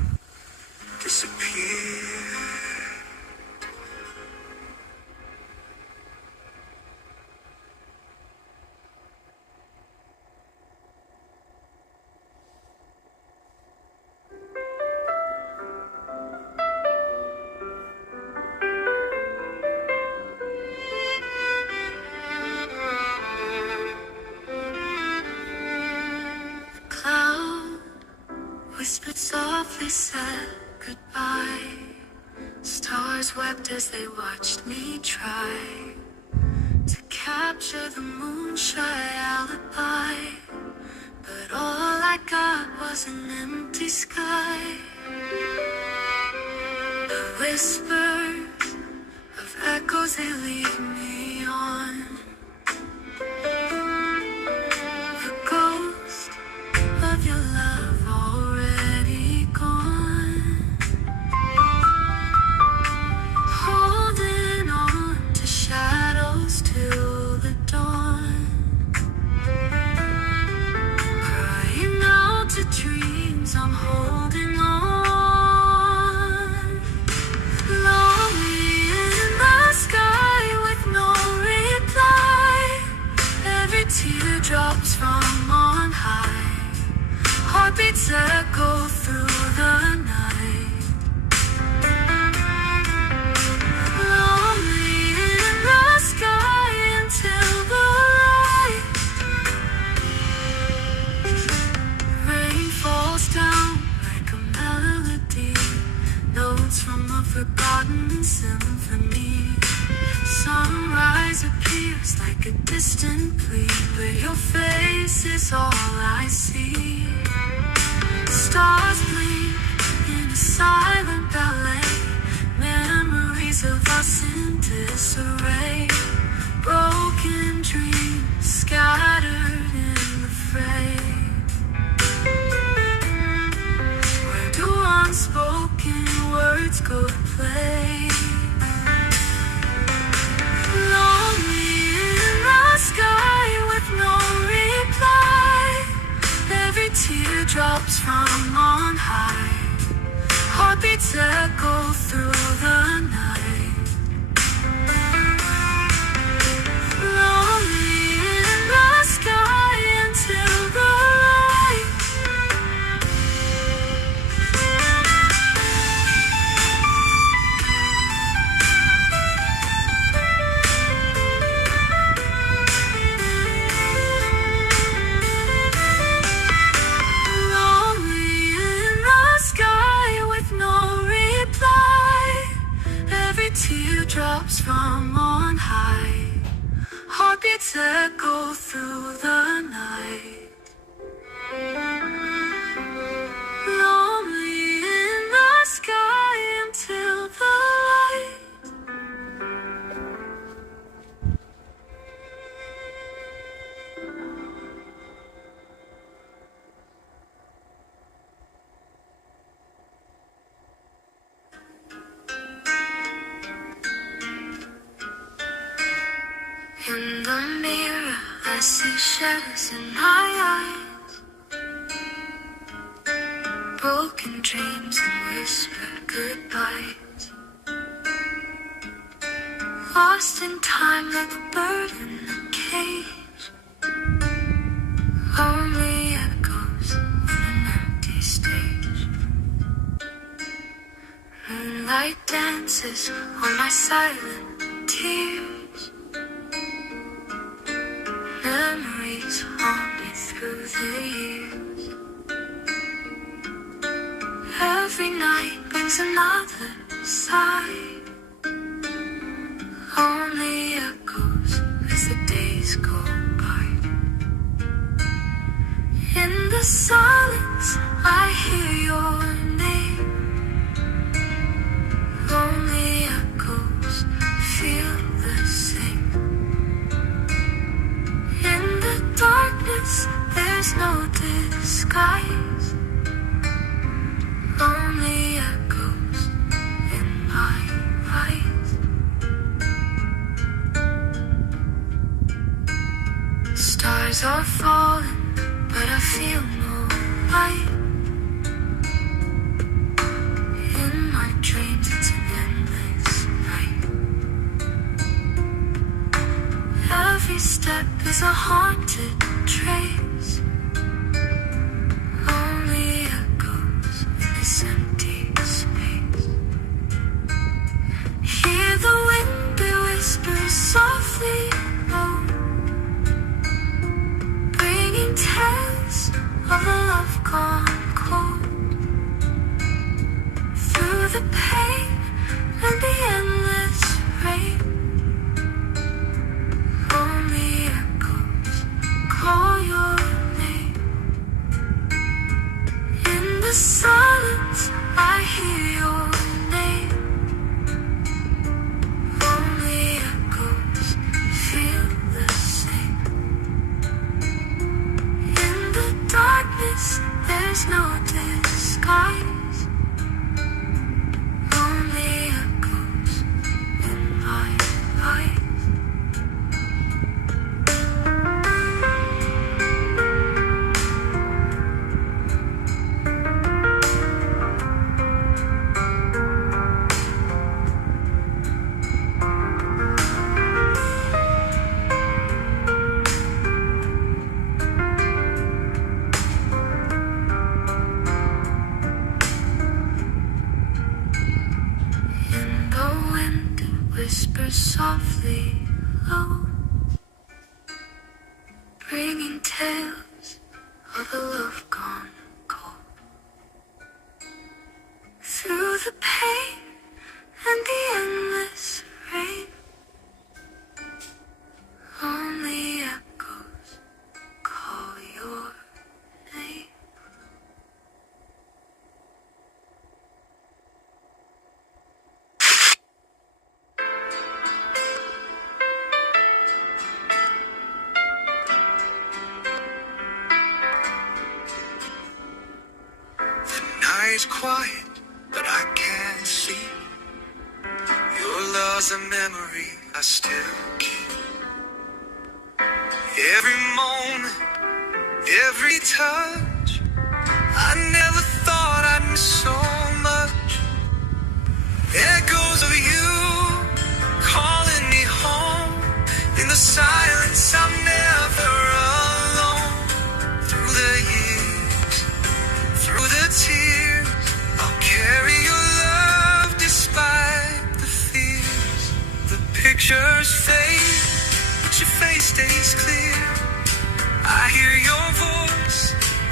disappear. Whispered softly, said goodbye. Stars wept as they watched me try to capture the moonshine alibi. But all I got was an empty sky. The whispers of echoes, they lead me on. The ghost of your love already gone. Holding on to shadows till the dawn. Crying out to dreams, I'm holding on. Lonely in the sky with no reply. Every tear drops from on high. Heartbeats echo through the night. Lonely in the sky until the light. Rain falls down like a melody, notes from a forgotten symphony. Sunrise appears like a distant plea, but your face is all I see. Stars blink in a silent ballet, memories of us in disarray. Broken dreams scattered in the fray. Where do unspoken words go to play? Lonely in the sky with no reply. Every tear drops from on high. Heartbeats echo through the night. Lonely in the sky until the light. Lonely in the sky with no reply. Every tear drops from on high. Heartbeats echo through the night. Lonely in the sky until the light. In the mirror, I see shadows in my eyes. Broken dreams and whispered goodbyes. Lost in time like a bird in the cage. cage. Only echoes in an empty stage. Moonlight dances on my silent tears. Memories haunt me through the years. Every night brings another side. Only echoes as the days go by. In the silence, I hear your name. Only echoes feel the same. In the darkness, there's no disguise. Only echoes in my eyes. Stars are falling, but I feel no light. In my dreams, it's an endless night. Every step is a haunted trace. Only echoes in this empty space. Hear the wind be whispers softly low, bringing tales of a love gone cold. Through the pain and the endless rain, only echoes call your name. In the silence, I hear your name. Only echoes feel the same. In the darkness, there's no disguise. Only echoes in my eyes. In the wind, it whispers softly low, bringing tales of a love gone cold. Through the pain and the endless rain, only echoes call your name. The night's quiet, but I can't sleep. Your love's a memory I still keep. Every moment, every touch, I never thought I'd miss so much. Echoes of you calling me home. In the silence, I'm never alone. Through the years, through the tears, I'll carry your love despite the fears. The pictures fade, but your face stays clear. I hear your voice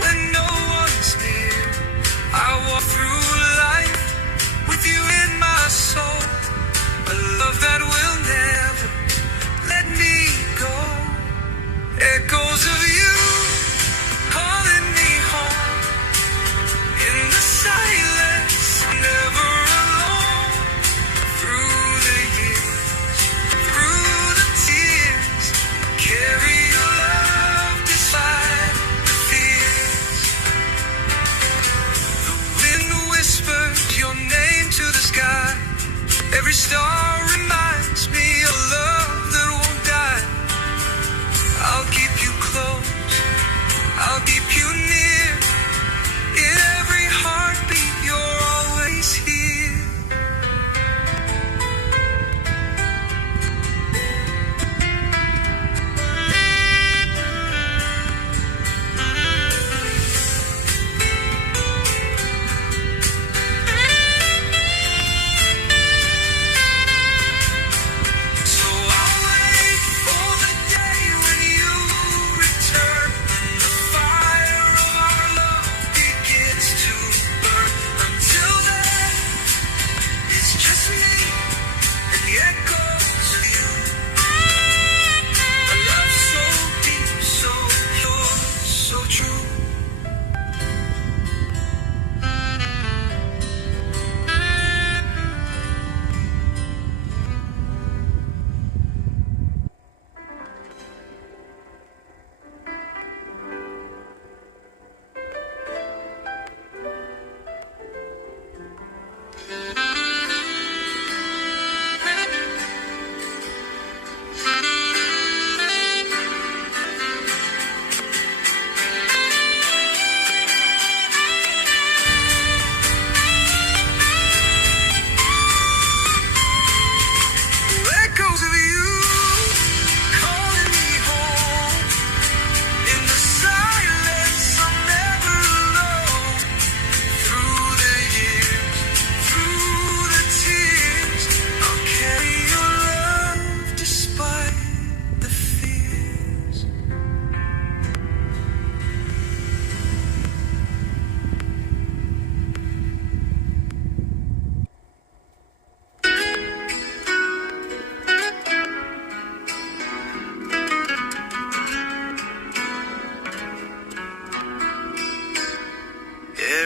when no one's near. I walk through life with you in my soul. A love that will never let me go. Echoes of you calling me home. In the silence, I'm never alone. Through the years, through the tears, carry your love despite the fears. The wind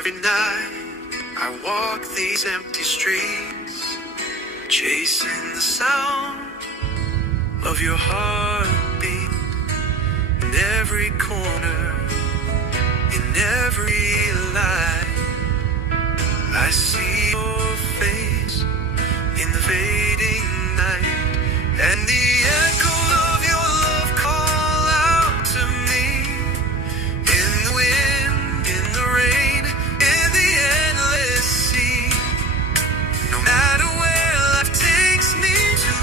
Every night I walk these empty streets, chasing the sound of your heartbeat. In every corner, in every light, I see your face in the fading night, and the echo of your love call out to me. In the wind, in the rain, in the endless sea. No matter where life takes me to,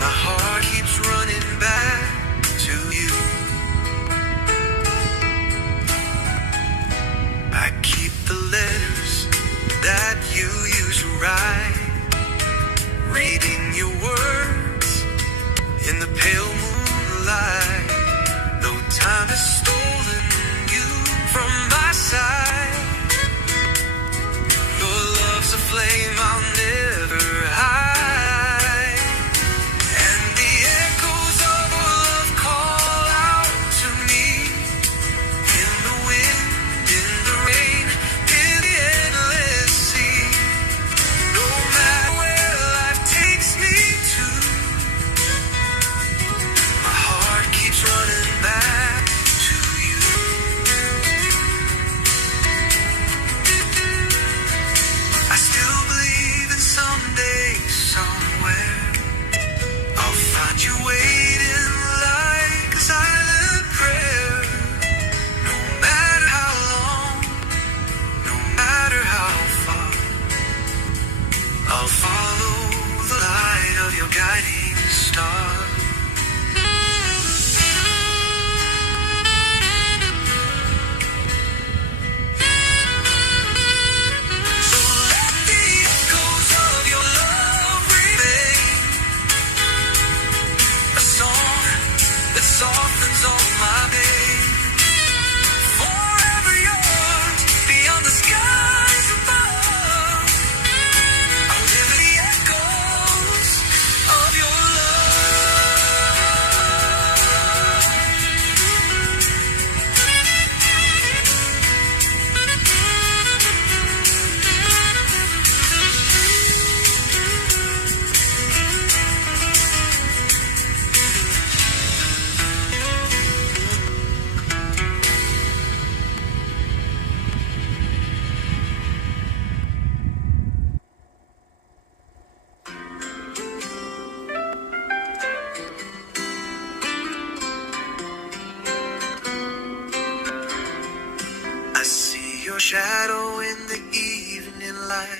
my heart keeps running back to you. I keep the letters that you used to write, reading your words in the pale moonlight. Though time has stolen you from my side, your love's a flame I'll never hide. And the echoes of your love call out to me. In the wind, in the rain, in the endless sea. No matter where life takes me to, my heart keeps running back to you. I still believe in someday, somewhere, I'll find you waiting like a silent prayer. No matter how long, no matter how far, I'll follow the light of your guiding star. So let the echoes of your love remain, a song that softens all my pain. Forever yours, beyond the skies above, I'll live in the echoes of your I see your shadow in the evening light,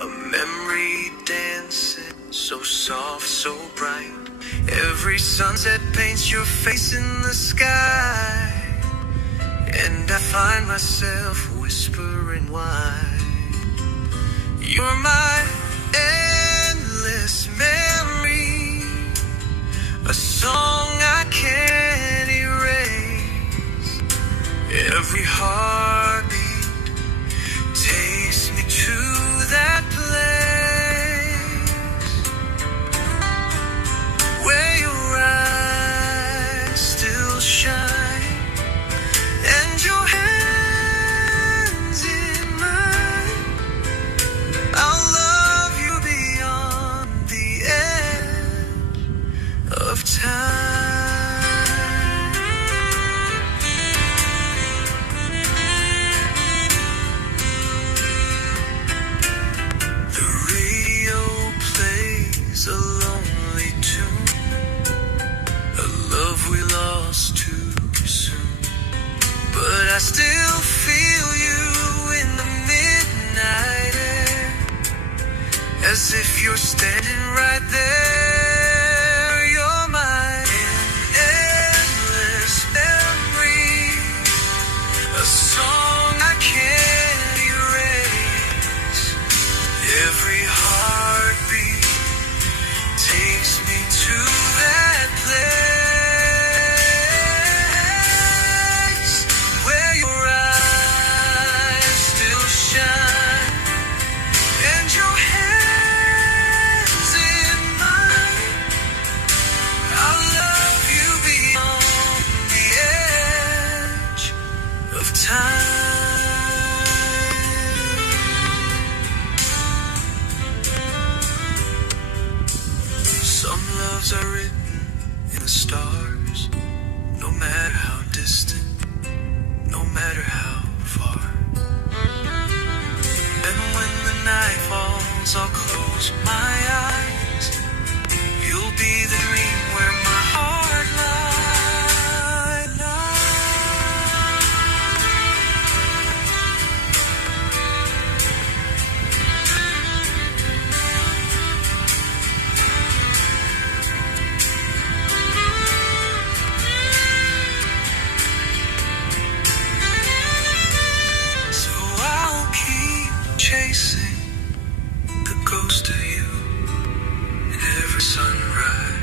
a memory dancing so soft, so bright. Every sunset paints your face in the sky, and I find myself whispering why. You're my endless memory, a song I can't erase. Every heartbeat takes me to that place where your eyes still shine and your hands in mine. I'll love you beyond the end of time. The radio plays a lonely tune, a love we lost too soon. But I still feel you in the midnight air, as if you're standing right there. You're my endless memory, a song I can't erase. Every heartbeat takes me to that place where your eyes still shine and your hands in mine. words are written in the stars, no matter how distant, no matter how far. And when the night falls, I'll close my eyes. You'll be the dream where my heart lies. So I'll keep chasing the ghost of you in every sunrise.